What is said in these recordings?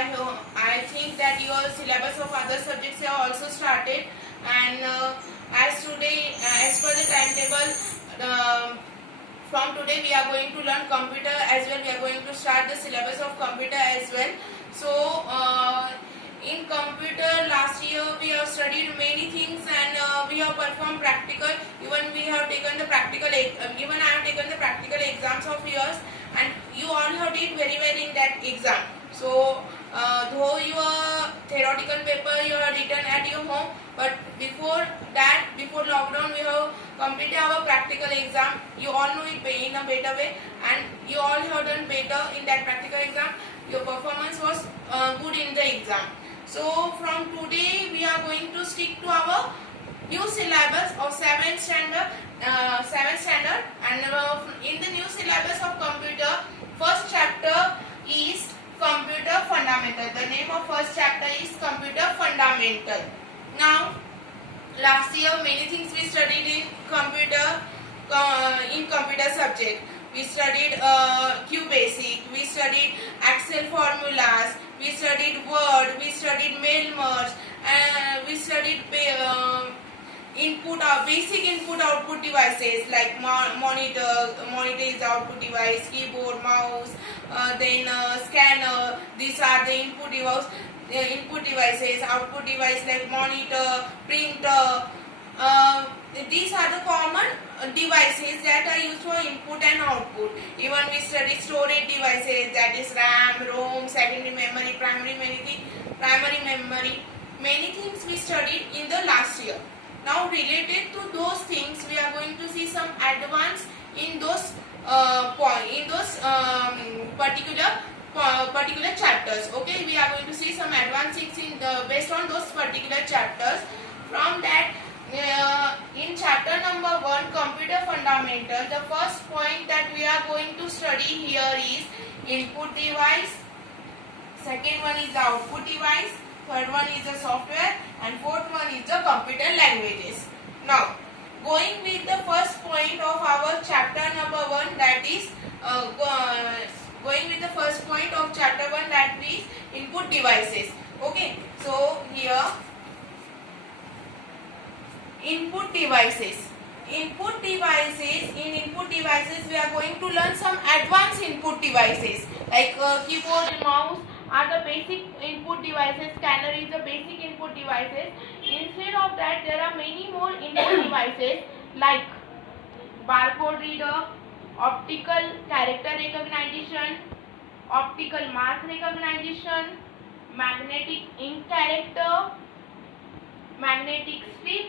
I think that your syllabus of other subjects have also started, and as today, as per the timetable, from today we are going to learn computer as well. We are going to start the syllabus of computer as well. So in computer last year we have studied many things, and we have performed practical. Even we have taken the practical. Even I have taken the practical exams of yours, and you all have did very well in that exam. So though your theoretical paper you have written at your home, but before that, before lockdown, we have completed our practical exam. You all know it in a better way, and you all have done better in that practical exam. Your performance was good in the exam. So from today we are going to stick to our new syllabus of 7th standard, and in the new syllabus of computer, first chapter is computer fundamental. The name of first chapter is computer fundamental. Now, last year many things we studied in computer subject. We studied QBasic, we studied Excel formulas, we studied Word, we studied mail merge, and we studied basic input output devices like monitor is the output device, keyboard, mouse, then scanner. These are the input devices, output device like monitor, printer. These are the common devices that are used for input and output. Even we study storage devices, that is RAM, ROM, secondary memory, primary memory. Many things we studied in the last year. Now related to those things, we are going to see some advance in those particular chapters. Okay, we are going to see some advanced things based on those particular chapters. From that, in chapter number 1, computer fundamental, the first point that we are going to study here is input device. Second one is the output device. Third one is the software, and fourth one is the computer languages. Now, going with the first point of our chapter number 1, that is going with the first point of chapter 1, that is input devices. Okay, so here input devices. In input devices we are going to learn some advanced input devices like keyboard and mouse are the basic input devices, scanner is the basic input devices. Instead of that, there are many more input devices like barcode reader, optical character recognition, optical mark recognition, magnetic ink character, magnetic strip,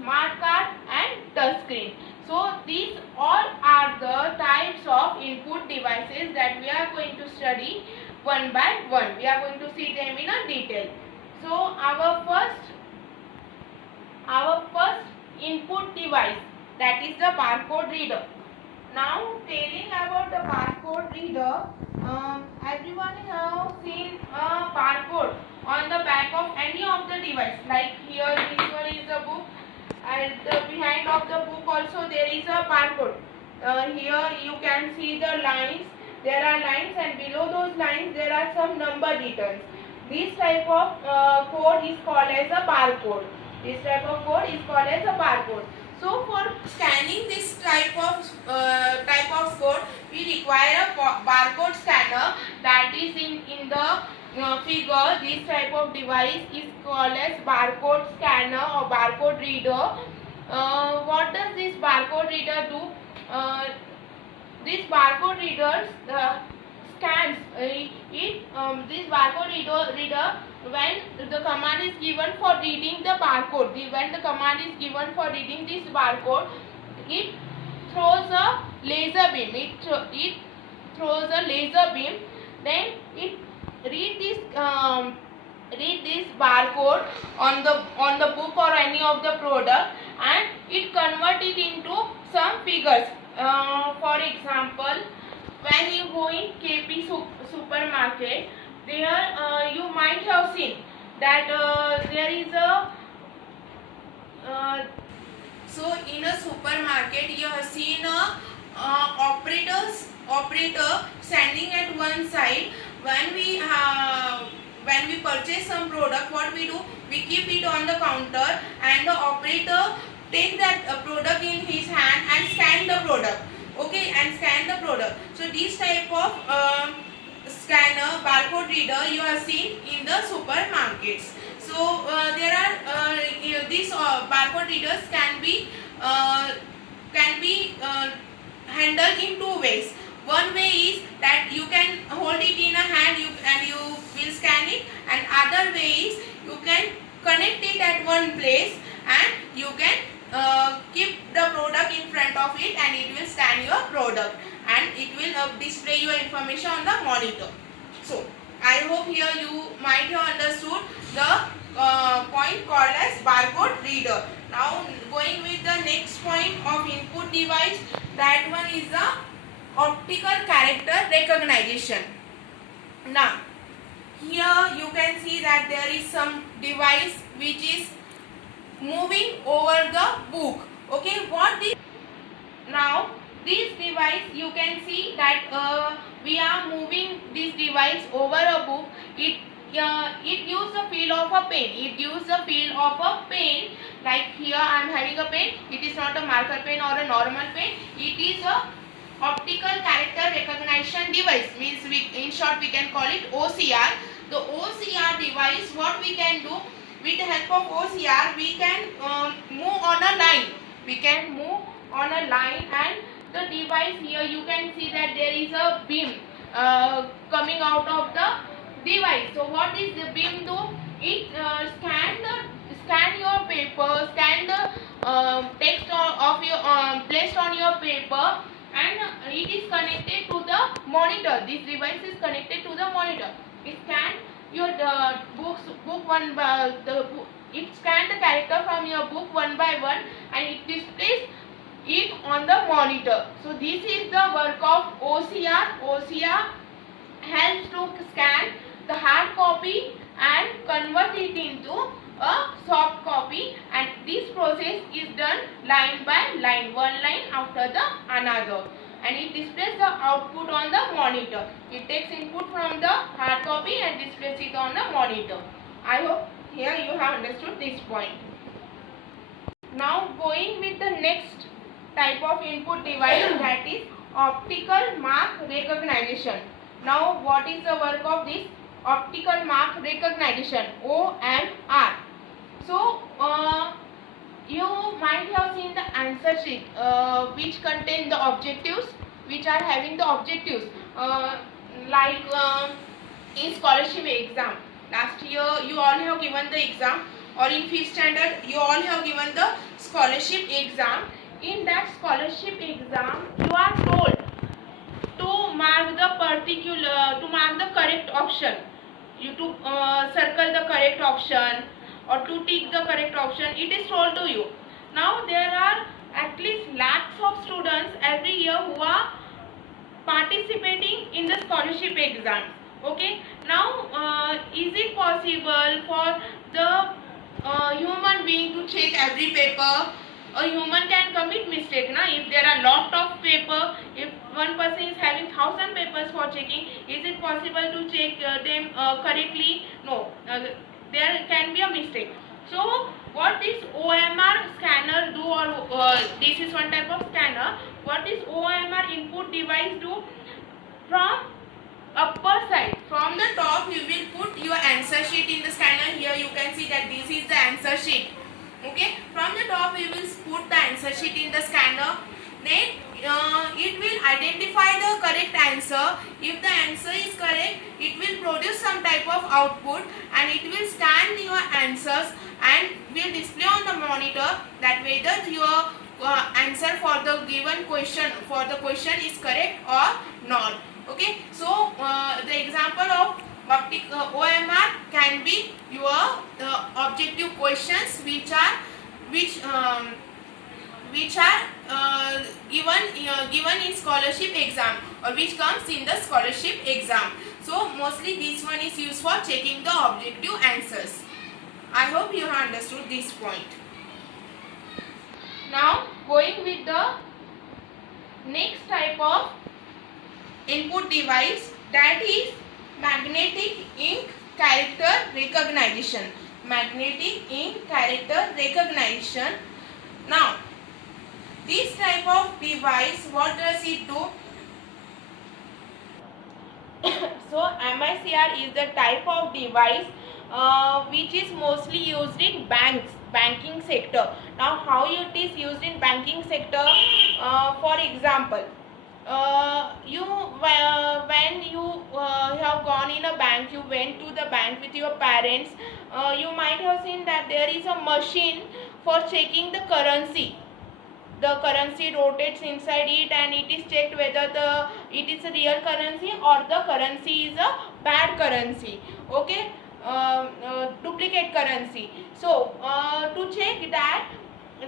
smart card, and touch screen. So these all are the types of input devices that we are going to study one by one. We are going to see them in a detail. So our first input device, that is the barcode reader. Now telling about the barcode reader, everyone have seen a barcode on the back of any of the device. Like here, this one is the book, and behind of the book also there is a barcode. Here you can see the lines. There are lines, and below those lines there are some number written. This type of code is called as a barcode. So for scanning this type of code, we require a barcode scanner. That is in the figure. This type of device is called as barcode scanner or barcode reader. What does this barcode reader do? This barcode reader scans this barcode reader when the command is given for reading the barcode. When the command is given for reading this barcode, it throws a laser beam. It throws a laser beam. Then it read this barcode on the book or any of the product, and it convert it into some figures. For example, when you go in KP supermarket, there you might have seen that there is a so in a supermarket you have seen a operator standing at one side. When we when we purchase some product, what we do, we keep it on the counter and the operator take that product in his hand and scan the product. Okay, and scan the product. So this type of scanner, barcode reader you are seeing in the supermarkets. So there are these barcode readers can be handled in two ways. One way is that you can hold it in a hand and you will scan it, and other way is you can connect it at one place and you can keep the product in front of it and it will scan your product and it will display your information on the monitor. So I hope here you might have understood the point called as barcode reader. Now going with the next point of input device, that one is the optical character recognition. Now here you can see that there is some device which is moving over the book. Okay, what this now this device, you can see that we are moving this device over a book. It gives the feel of a pen. It gives the feel of a pen. Like here I am having a pen. It is not a marker pen or a normal pen. It is a optical character recognition device. Means in short we can call it OCR. The OCR device, what we can do with the help of OCR, we can move on a line. We can move on a line, and the device here you can see that there is a beam coming out of the device. So what is the beam do? It scan your paper, scan the text of your placed on your paper, and it is connected to the monitor. This device is connected to the monitor. It scan your book one by it scan the character from your book one by one and it displays it on the monitor. So this is the work of OCR. OCR helps to scan the hard copy and convert it into a soft copy, and this process is done line by line, one line after the another, and it displays the output on the monitor. It takes input from the hard copy and displays it on the monitor. I hope here you have understood this point. Now going with the next type of input device, that is optical mark recognition. Now what is the work of this optical mark recognition, OMR? So you might have seen the answer sheet which contain the objectives, which are having the objectives like in scholarship exam. Last year you all have given the exam, or in 5th standard you all have given the scholarship exam. In that scholarship exam you are told to mark the correct option. You to circle the correct option or to tick the correct option. It is told to you. Now there are at least lakhs of students every year who are participating in the scholarship exam. Okay. Now is it possible for the human being to check every paper? A human can commit mistake. Now if there are lot of paper, if one person is having 1000 papers for checking, is it possible to check them correctly? No, there can be a mistake. So what this OMR scanner do, or this is one type of scanner. What this OMR input device do? From upper side, from the top you will put your answer sheet in the scanner. Here you can see that this is the answer sheet. Okay, from the top we will put the answer sheet in the scanner. Then it will identify the correct answer. If the answer is correct, it will produce some type of output and it will scan your answers and will display on the monitor that whether your answer for the given question is correct or not. Okay, so the example of OMR can be your objective questions which are given in scholarship exam, or which comes in the scholarship exam. So mostly this one is used for checking the objective answers. I hope you have understood this point. Now going with the next type of input device, that is magnetic ink character recognition. Magnetic ink character recognition. Now, this type of device, what does it do? So MICR is the type of device which is mostly used in banking sector. Now, how it is used in banking sector? For example, when you have gone in a bank, you went to the bank with your parents. You might have seen that there is a machine for checking the currency. The currency rotates inside it, and it is checked whether it is a real currency or the currency is a bad currency. Okay, duplicate currency. So to check that,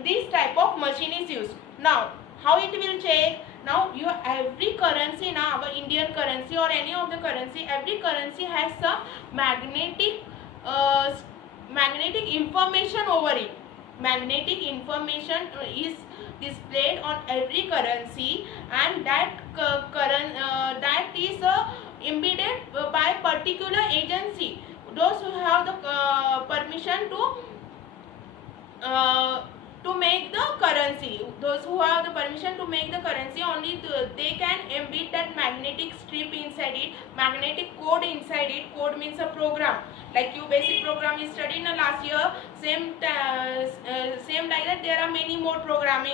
this type of machine is used. Now, how it will check? Now, every currency, now our Indian currency or any of the currency, every currency has some magnetic information over it. Magnetic information is displayed on every currency, and that that is embedded by particular agency. Those who have the permission to make the currency, those who have the permission to make the currency, only they can embed that magnetic strip inside it, magnetic code inside it. Code means a program, like you basic program you studied in the last year. Same like that, there are many more programs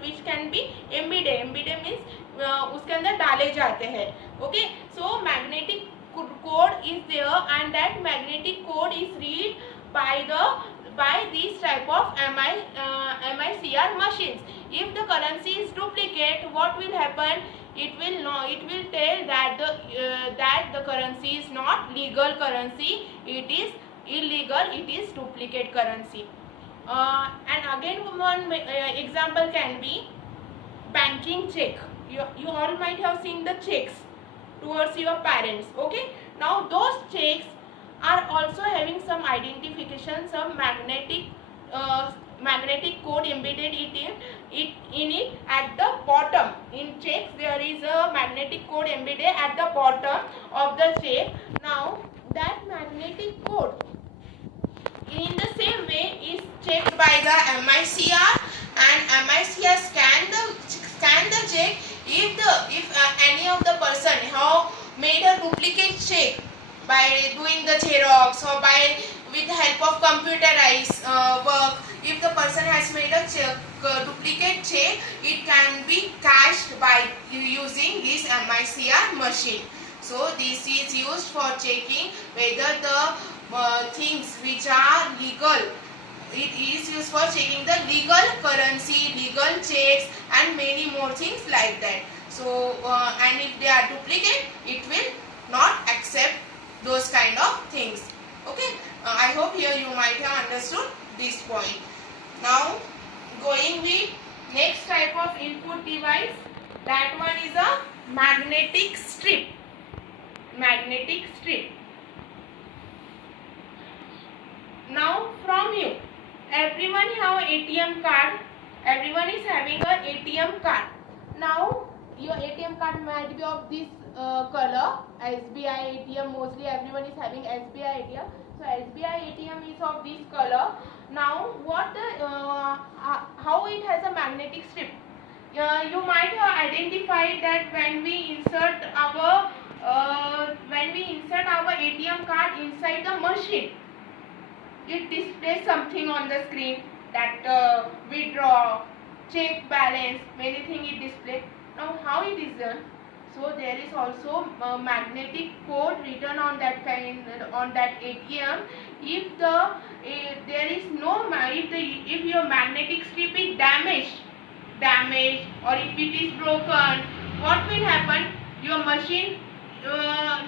which can be embedded. Embedded means उसके अंदर डाले जाते हैं. Okay, so magnetic code is there, and that magnetic code is read by these type of MICR machines. If the currency is duplicate, what will happen? It will tell that the currency is not legal currency, it is illegal, it is duplicate currency. And again, one example can be banking check. You all might have seen the checks towards your parents. Okay, now those checks are also having some identification, some magnetic code embedded in it at the bottom. In checks, there is a magnetic code embedded at the bottom of the check. Now, that magnetic code in the same way is checked by the MICR, and MICR scan the check. If any of the person have made a duplicate check by doing the Xerox or with the help of computerized work, if the person has made a duplicate check, it can be cashed by using this MICR machine. So this is used for checking whether the things which are legal. It is used for checking the legal currency, legal checks, and many more things like that. So and if they are duplicate, it will not accept those kind of things. Okay, I hope here you might have understood this point. Now, going with next type of input device, that one is a magnetic strip. Magnetic strip. Now, from you, everyone have ATM card. Everyone is having a ATM card. Now, your ATM card might be of this color. SBI ATM, mostly everyone is having SBI ATM. So SBI ATM is of this color. Now, how it has a magnetic strip? You might have identified that when we insert our ATM card inside the machine, it displays something on the screen, that withdraw, check balance, many things it displays. Now, how it is done? So there is also a magnetic code written on that ATM. If there is no if your magnetic strip is damaged, or if it is broken, what will happen? Your machine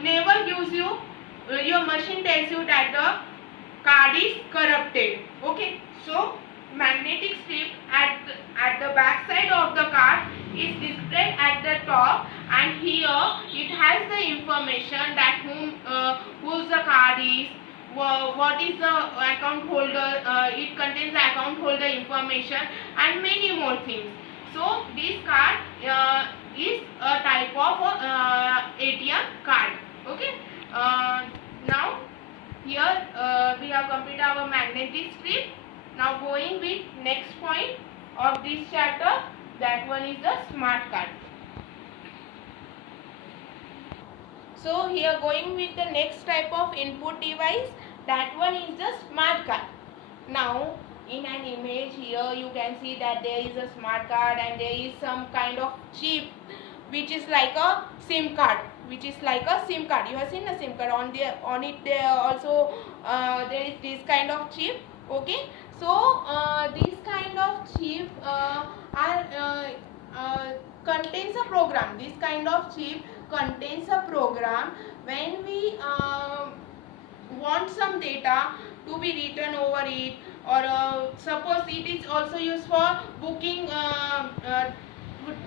never gives you. Your machine tells you that the card is corrupted. Okay, so magnetic strip at the back side of the card is displayed at the top, and here it has the information that whose the card is, what is the account holder, it contains the account holder information and many more things. So this card is a type of ATM card. Okay, now here we have completed our magnetic strip. Now going with next point of this chapter, that one is the smart card. So here going with the next type of input device, that one is the smart card. Now in an image here you can see that there is a smart card and there is some kind of chip which is like a SIM card. Which is like a SIM card. You have seen a SIM card on it. There also there is this kind of chip. Okay, so this kind of chip contains a program. This kind of chip contains a program. When we want some data to be written over it, or suppose it is also used for booking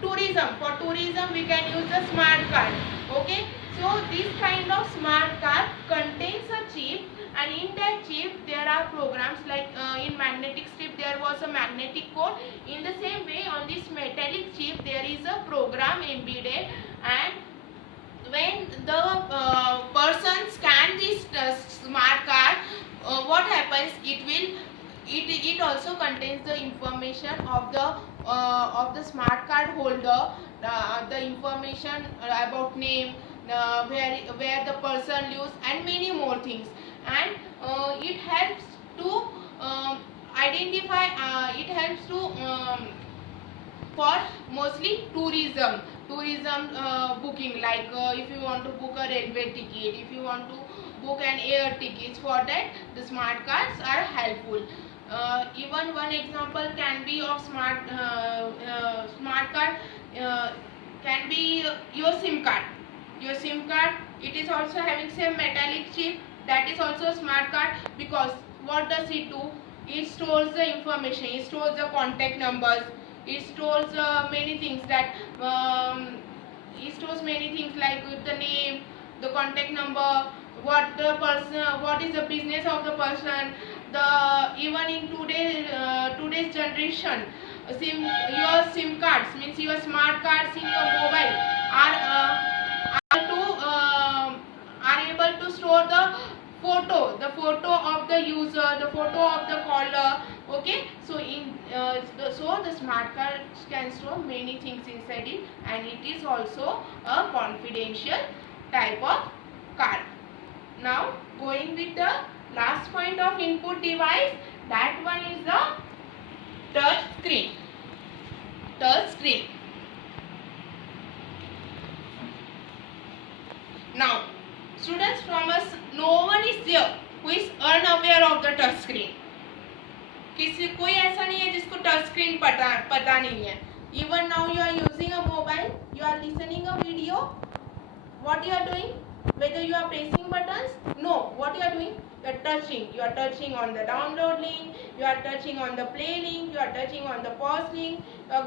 tourism. For tourism we can use the smart card. Okay, so this kind of smart card contains a chip, and in that chip there are programs like in magnetic strip there was a magnetic core. In the same way on this metallic chip there is a program embedded, and when the person scan this smart card, what happens, it also contains the information of the smart card holder, the information about name, where the person lives, and many more things. And it helps to identify, it helps to for mostly tourism booking, like if you want to book a railway ticket, if you want to book an air tickets, for that the smart cards are helpful. Even one example can be of smart card, can be your SIM card. Your SIM card, it is also having same metallic chip, that is also a smart card, because what does it do? It stores the information, it stores the contact numbers, it stores many things, that it stores many things like the name, the contact number, what is the business of the person. Even in today's generation, your SIM cards, means your smart cards in your mobile are able to store the photo of the user, the photo of the caller. Okay, so the smart card can store many things inside it, and it is also a confidential type of card. Now going with the last point of input device, that one is the touch screen. Now students, from us no one is there who is unaware of the touch screen. कोई ऐसा नहीं है जिसको touch screen पता नहीं है. Even now you are using a mobile, you are listening a video, what you are doing? Whether you are pressing buttons? No. What you are doing? You are touching. You are touching on the download link, you are touching on the play link, you are touching on the pause link, you are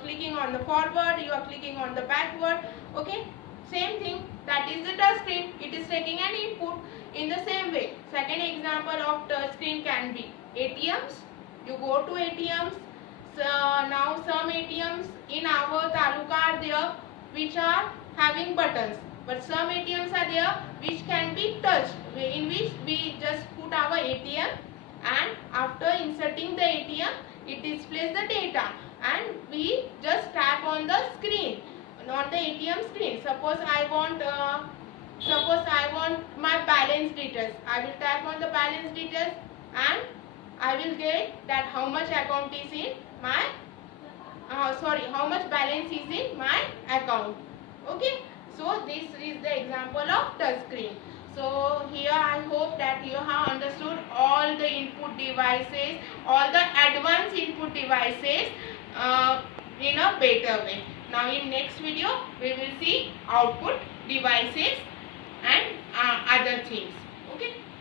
clicking on the forward, you are clicking on the backward. Okay, same thing, that is the touch screen. It is taking an input. In the same way, second example of touch screen can be ATMs. You go to ATMs. So now some ATMs in our taluka are there which are having buttons, but some ATMs are there which can be touched, in which we just put our ATM, and after inserting the ATM it displays the data, and we just tap on the screen, not the ATM screen. Suppose I want my balance details. I will tap on the balance details, and I will get that how much account is in my how much balance is in my account. Okay, so this is the example of touch screen. So here I hope that you have understood all the input devices, all the advanced input devices in a better way. Now in next video we will see output devices and other things.